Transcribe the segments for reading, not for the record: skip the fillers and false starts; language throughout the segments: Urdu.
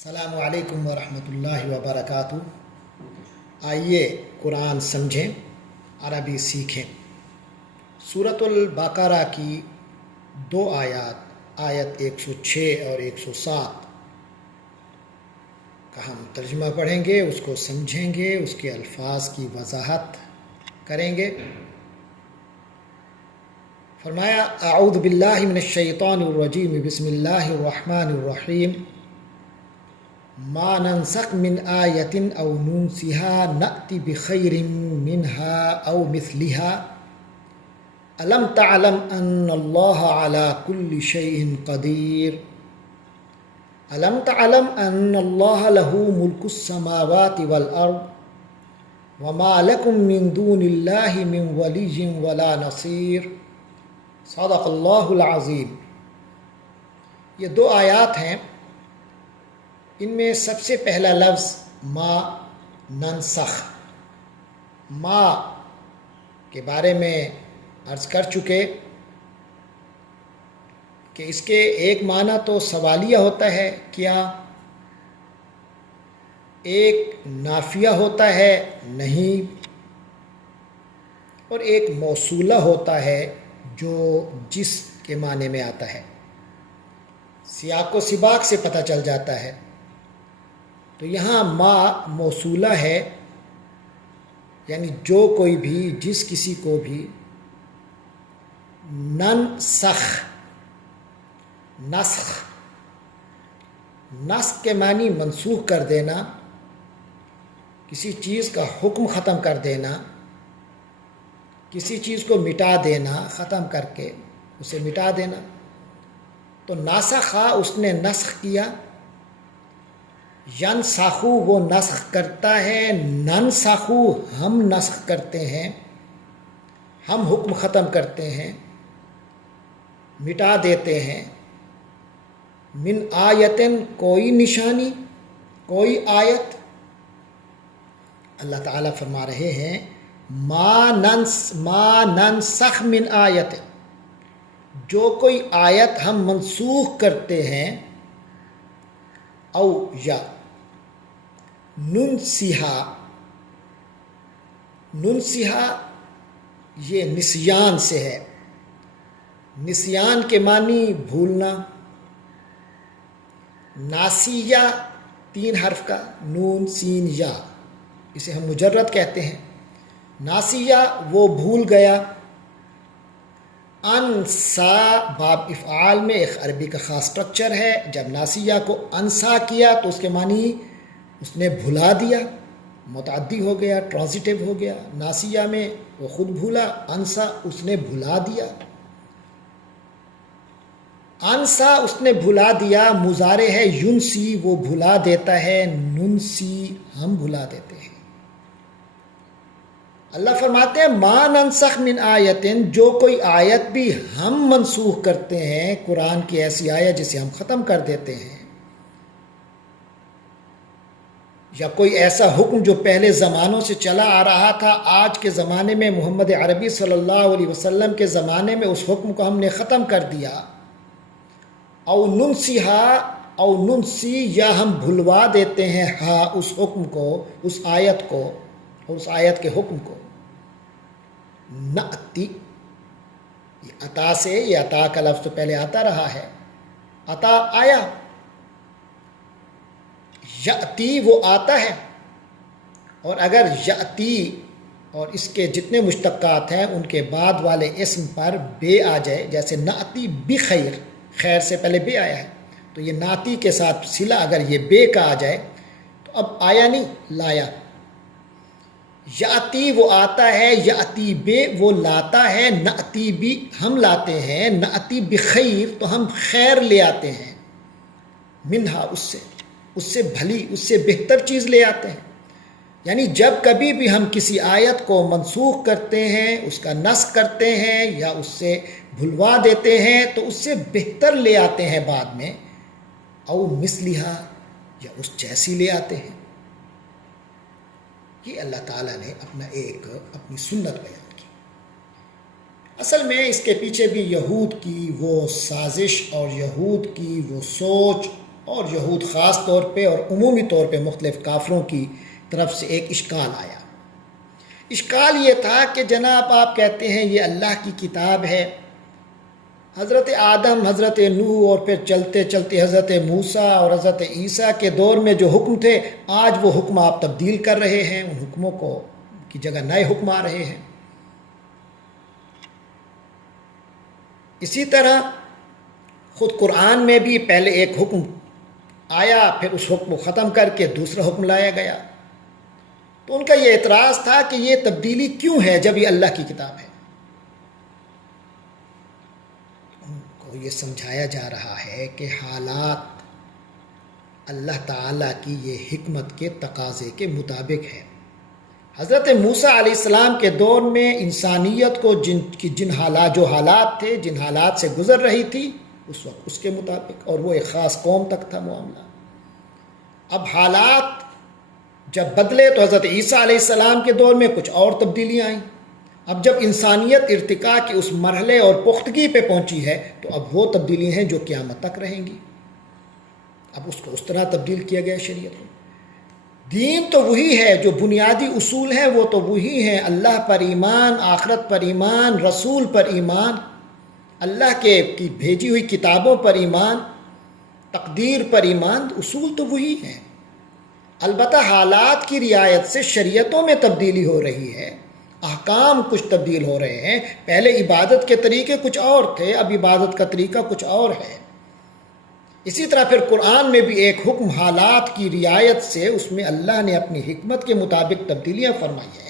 السلام علیکم ورحمۃ اللہ وبرکاتہ۔ آئیے قرآن سمجھیں، عربی سیکھیں۔ سورۃ البقرہ کی 2 آیات، آیت 106 اور 107 کا ہم ترجمہ پڑھیں گے، اس کو سمجھیں گے، اس کے الفاظ کی وضاحت کریں گے۔ فرمایا اعوذ باللہ من الشیطان الرجیم، بسم اللہ الرحمن الرحیم۔ ما ننسخ من آیت او ننسها نأتی بخیر منها او مثلها الم تعلم ان اللہ علی کل شیء قدیر الم تعلم ان اللہ له ملک السماوات والارض وما لکم من دون اللہ من ولی ولا نصیر۔ صدق اللہ العظیم۔ یہ 2 آیات ہیں، ان میں سب سے پہلا لفظ ما ننسخ، ما کے بارے میں عرض کر چکے کہ اس کے ایک معنی تو سوالیہ ہوتا ہے، کیا؟ ایک نافیہ ہوتا ہے، نہیں، اور ایک موصولہ ہوتا ہے جو جس کے معنی میں آتا ہے۔ سیاق و سباق سے پتہ چل جاتا ہے۔ تو یہاں ما موصولہ ہے، یعنی جو کوئی بھی، جس کسی کو بھی، ننسخ، نسخ، نسخ کے معنی منسوخ کر دینا، کسی چیز کا حکم ختم کر دینا، کسی چیز کو مٹا دینا، ختم کر کے اسے مٹا دینا۔ تو ناسخا، اس نے نسخ کیا، ینسخو وہ نسخ کرتا ہے، ننسخو ہم نسخ کرتے ہیں، ہم حکم ختم کرتے ہیں، مٹا دیتے ہیں۔ من آیتن کوئی نشانی، کوئی آیت۔ اللہ تعالیٰ فرما رہے ہیں ما ننسخ من آیت، جو کوئی آیت ہم منسوخ کرتے ہیں، او یا ننسیہا، ننسیہا یہ نسیان سے ہے۔ نسیان کے معنی بھولنا۔ ناسیہ 3 حرف کا، نون سین یا، اسے ہم مجرد کہتے ہیں۔ ناسیہ وہ بھول گیا۔ انسا باب افعال میں ایک عربی کا خاص سٹرکچر ہے، جب ناسیہ کو انسا کیا تو اس کے معنی اس نے بھلا دیا، متعدی ہو گیا، ٹرانزیٹیو ہو گیا۔ ناسیہ میں وہ خود بھولا، انسا اس نے بھلا دیا۔ انسا اس نے بھلا دیا، مضارع ہے ینسی وہ بھلا دیتا ہے، ننسی ہم بھلا دیتے ہیں۔ اللہ فرماتے ہیں ما ننسخ من آیتن، جو کوئی آیت بھی ہم منسوخ کرتے ہیں، قرآن کی ایسی آیت جسے ہم ختم کر دیتے ہیں، یا کوئی ایسا حکم جو پہلے زمانوں سے چلا آ رہا تھا، آج کے زمانے میں محمد عربی صلی اللہ علیہ وسلم کے زمانے میں اس حکم کو ہم نے ختم کر دیا۔ او ننسیہا، او ننسی یا ہم بھلوا دیتے ہیں، ہاں اس حکم کو، اس آیت کو، اور اس آیت کے حکم کو۔ نأتی، یہ عطا سے، یہ عطا کا لفظ تو پہلے آتا رہا ہے، عطا آیا۔ یأتی وہ آتا ہے، اور اگر یأتی اور اس کے جتنے مشتقات ہیں ان کے بعد والے اسم پر بے آ جائے، جیسے نأتی بخیر، خیر سے پہلے بے آیا ہے، تو یہ ناتی کے ساتھ صلہ اگر یہ بے کا آ جائے تو اب آیا نہیں، لایا۔ یاتی وہ آتا ہے، یاتی بے وہ لاتا ہے، ناتی بھی ہم لاتے ہیں، ناتی بخیر تو ہم خیر لے آتے ہیں، منہا اس سے بھلی، اس سے بہتر چیز لے آتے ہیں۔ یعنی جب کبھی بھی ہم کسی آیت کو منسوخ کرتے ہیں، اس کا نسخ کرتے ہیں یا اس سے بھلوا دیتے ہیں تو اس سے بہتر لے آتے ہیں بعد میں، او مثلہا یا اس جیسی لے آتے ہیں۔ یہ اللہ تعالیٰ نے اپنی سنت بیان کی۔ اصل میں اس کے پیچھے بھی یہود کی وہ سازش اور یہود کی وہ سوچ اور یہود خاص طور پہ اور عمومی طور پہ مختلف کافروں کی طرف سے ایک اشکال آیا۔ اشکال یہ تھا کہ جناب آپ کہتے ہیں یہ اللہ کی کتاب ہے، حضرت آدم، حضرت نوح اور پھر چلتے چلتے حضرت موسیٰ اور حضرت عیسیٰ کے دور میں جو حکم تھے آج وہ حکم آپ تبدیل کر رہے ہیں، ان حکموں کو کی جگہ نئے حکم آ رہے ہیں۔ اسی طرح خود قرآن میں بھی پہلے ایک حکم آیا، پھر اس حکم کو ختم کر کے دوسرا حکم لایا گیا۔ تو ان کا یہ اعتراض تھا کہ یہ تبدیلی کیوں ہے جب یہ اللہ کی کتاب ہے۔ ان کو یہ سمجھایا جا رہا ہے کہ حالات اللہ تعالیٰ کی یہ حکمت کے تقاضے کے مطابق ہے۔ حضرت موسیٰ علیہ السلام کے دور میں انسانیت کو جن حالات تھے، جن حالات سے گزر رہی تھی اس وقت اس کے مطابق، اور وہ ایک خاص قوم تک تھا معاملہ۔ اب حالات جب بدلے تو حضرت عیسیٰ علیہ السلام کے دور میں کچھ اور تبدیلیاں آئیں۔ اب جب انسانیت ارتقاء کے اس مرحلے اور پختگی پہ پہنچی ہے تو اب وہ تبدیلیاں ہیں جو قیامت تک رہیں گی۔ اب اس کو اس طرح تبدیل کیا گیا شریعت میں۔ دین تو وہی ہے، جو بنیادی اصول ہیں وہ تو وہی ہیں، اللہ پر ایمان، آخرت پر ایمان، رسول پر ایمان، اللہ کی بھیجی ہوئی کتابوں پر ایمان، تقدیر پر ایمان، اصول تو وہی ہیں۔ البتہ حالات کی رعایت سے شریعتوں میں تبدیلی ہو رہی ہے، احکام کچھ تبدیل ہو رہے ہیں۔ پہلے عبادت کے طریقے کچھ اور تھے، اب عبادت کا طریقہ کچھ اور ہے۔ اسی طرح پھر قرآن میں بھی ایک حکم حالات کی رعایت سے اس میں اللہ نے اپنی حکمت کے مطابق تبدیلیاں فرمائی ہیں۔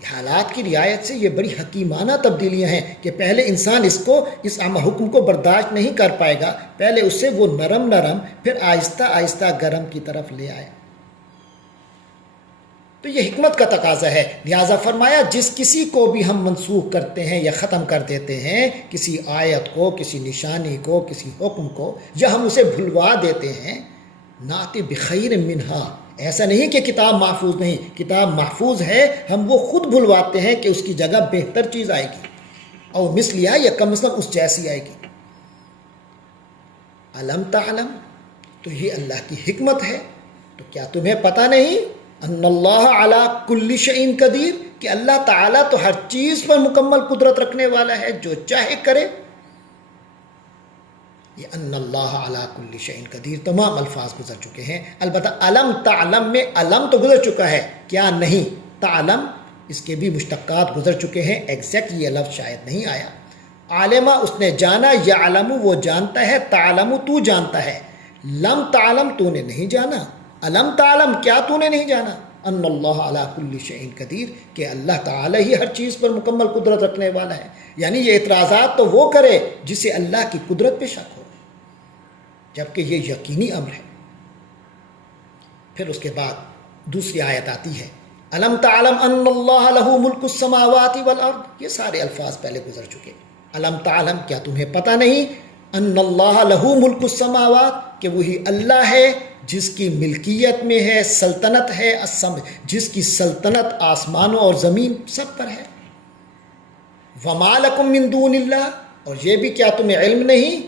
حالات کی رعایت سے یہ بڑی حکیمانہ تبدیلیاں ہیں کہ پہلے انسان اس حکم کو برداشت نہیں کر پائے گا، پہلے اس سے وہ نرم پھر آہستہ آہستہ گرم کی طرف لے آئے۔ تو یہ حکمت کا تقاضا ہے، لہٰذا فرمایا جس کسی کو بھی ہم منسوخ کرتے ہیں یا ختم کر دیتے ہیں، کسی آیت کو، کسی نشانی کو، کسی حکم کو، یا ہم اسے بھلوا دیتے ہیں، ناتی بخیر منہا، ایسا نہیں کہ کتاب محفوظ نہیں، کتاب محفوظ ہے، ہم وہ خود بھلواتے ہیں کہ اس کی جگہ بہتر چیز آئے گی، اور مثلیہ یا کم از کم اس جیسی آئے گی۔ علم تعلم، تو یہ اللہ کی حکمت ہے، تو کیا تمہیں پتہ نہیں ان اللہ علی کل شیء قدیر، کہ اللہ تعالیٰ تو ہر چیز پر مکمل قدرت رکھنے والا ہے، جو چاہے کرے۔ یہ ان اللہ علی کل شیء قدیر تمام الفاظ گزر چکے ہیں، البتہ علم تعلم میں علم تو گزر چکا ہے، کیا نہیں، تعلم اس کے بھی مشتقات گزر چکے ہیں، ایگزیکٹ یہ لفظ شاید نہیں آیا۔ عالمہ اس نے جانا، یعلم وہ جانتا ہے، تعلم تو جانتا ہے، لم تعلم تو نے نہیں جانا، علم تعلم کیا تو نے نہیں جانا، ان اللہ علی کل شیء قدیر، کہ اللہ تعالی ہی ہر چیز پر مکمل قدرت رکھنے والا ہے۔ یعنی یہ اعتراضات تو وہ کرے جسے اللہ کی قدرت پہ شک ہو، جبکہ یہ یقینی امر ہے۔ پھر اس کے بعد دوسری آیت آتی ہے، الم تعلم ان اللہ لہ ملک السماوات والارض، یہ سارے الفاظ پہلے گزر چکے۔ الم تعلم کیا تمہیں پتہ نہیں، ان اللہ لہ ملک السماوات، کہ وہی اللہ ہے جس کی ملکیت میں ہے، سلطنت ہے، جس کی سلطنت آسمانوں اور زمین سب پر ہے۔ وما لکم من دون اللہ، اور یہ بھی کیا تمہیں علم نہیں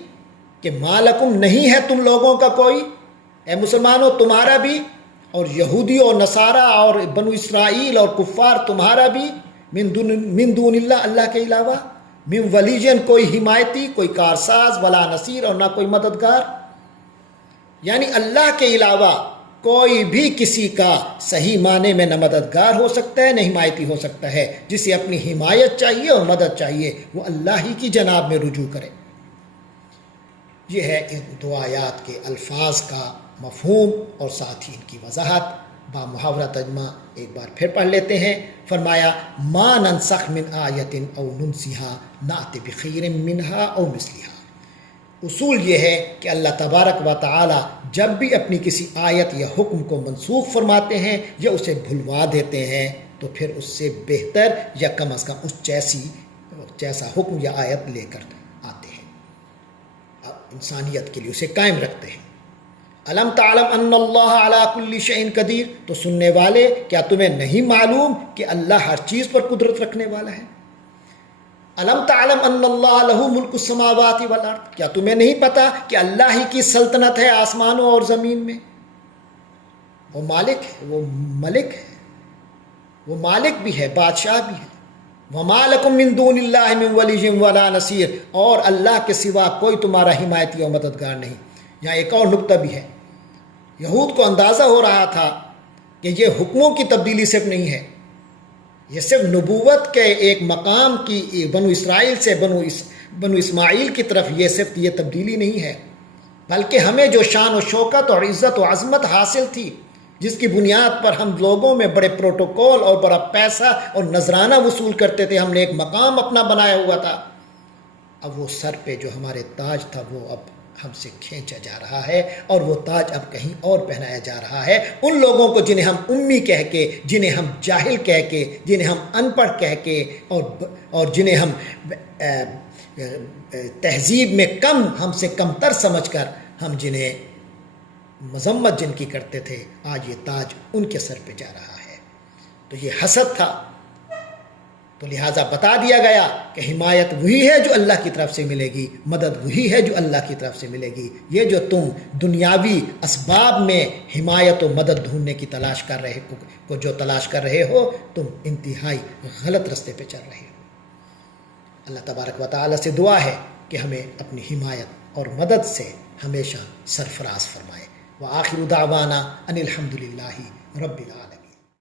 کہ ما لکم نہیں ہے تم لوگوں کا کوئی، اے مسلمانوں تمہارا بھی، اور یہودی اور نصارہ اور بنو اسرائیل اور کفار تمہارا بھی، من دون اللہ، اللہ کے علاوہ، من ولیجن کوئی حمایتی، کوئی کارساز، ولا نصیر، اور نہ کوئی مددگار، یعنی اللہ کے علاوہ کوئی بھی کسی کا صحیح معنی میں نہ مددگار ہو سکتا ہے نہ حمایتی ہو سکتا ہے۔ جسے اپنی حمایت چاہیے اور مدد چاہیے وہ اللہ ہی کی جناب میں رجوع کرے۔ یہ ہے ان دو آیات کے الفاظ کا مفہوم اور ساتھ ہی ان کی وضاحت۔ با محاورہ ترجمہ ایک بار پھر پڑھ لیتے ہیں۔ فرمایا ما ننسخ من آیت او ننسیها نأت بخیر منہا او مثلہا۔ اصول یہ ہے کہ اللہ تبارک و تعالی جب بھی اپنی کسی آیت یا حکم کو منسوخ فرماتے ہیں یا اسے بھلوا دیتے ہیں تو پھر اس سے بہتر یا کم از کم اس جیسا حکم یا آیت لے کر آتے ہیں، انسانیت کے لیے اسے قائم رکھتے ہیں۔ الم تعلم ان اللہ علی کل شیء قدیر، تو سننے والے کیا تمہیں نہیں معلوم کہ اللہ ہر چیز پر قدرت رکھنے والا ہے؟ الم تعلم ان اللہ لہ ملک السماوات والارض، کیا تمہیں نہیں پتا کہ اللہ ہی کی سلطنت ہے آسمانوں اور زمین میں؟ وہ مالک ہے، وہ ملک ہے، وہ مالک بھی ہے، بادشاہ بھی ہے۔ وما لکم من دون اللہ من ولی ولا نصیر، اور اللہ کے سوا کوئی تمہارا حمایتی اور مددگار نہیں۔ یہاں ایک اور نقطہ بھی ہے، یہود کو اندازہ ہو رہا تھا کہ یہ حکموں کی تبدیلی صرف نہیں ہے، یہ صرف نبوت کے ایک مقام کی بنو اسرائیل سے بنو اسماعیل کی طرف یہ تبدیلی نہیں ہے، بلکہ ہمیں جو شان و شوکت اور عزت و عظمت حاصل تھی، جس کی بنیاد پر ہم لوگوں میں بڑے پروٹوکول اور بڑا پیسہ اور نذرانہ وصول کرتے تھے، ہم نے ایک مقام اپنا بنایا ہوا تھا، اب وہ سر پہ جو ہمارے تاج تھا وہ اب ہم سے کھینچا جا رہا ہے، اور وہ تاج اب کہیں اور پہنایا جا رہا ہے۔ ان لوگوں کو جنہیں ہم امی کہہ کے، جنہیں ہم جاہل کہہ کے، جنہیں ہم ان پڑھ کہہ کے، اور جنہیں ہم تہذیب میں ہم سے کم تر سمجھ کر ہم جنہیں مذمت جن کی کرتے تھے، آج یہ تاج ان کے سر پہ جا رہا ہے۔ تو یہ حسد تھا، تو لہٰذا بتا دیا گیا کہ حمایت وہی ہے جو اللہ کی طرف سے ملے گی، مدد وہی ہے جو اللہ کی طرف سے ملے گی۔ یہ جو تم دنیاوی اسباب میں حمایت و مدد ڈھونڈنے کی تلاش کر رہے ہو، تم انتہائی غلط رستے پہ چل رہے ہو۔ اللہ تبارک و تعالیٰ سے دعا ہے کہ ہمیں اپنی حمایت اور مدد سے ہمیشہ سرفراز فرمائے۔ وآخر دعوانا ان الحمد للہ رب العالمین۔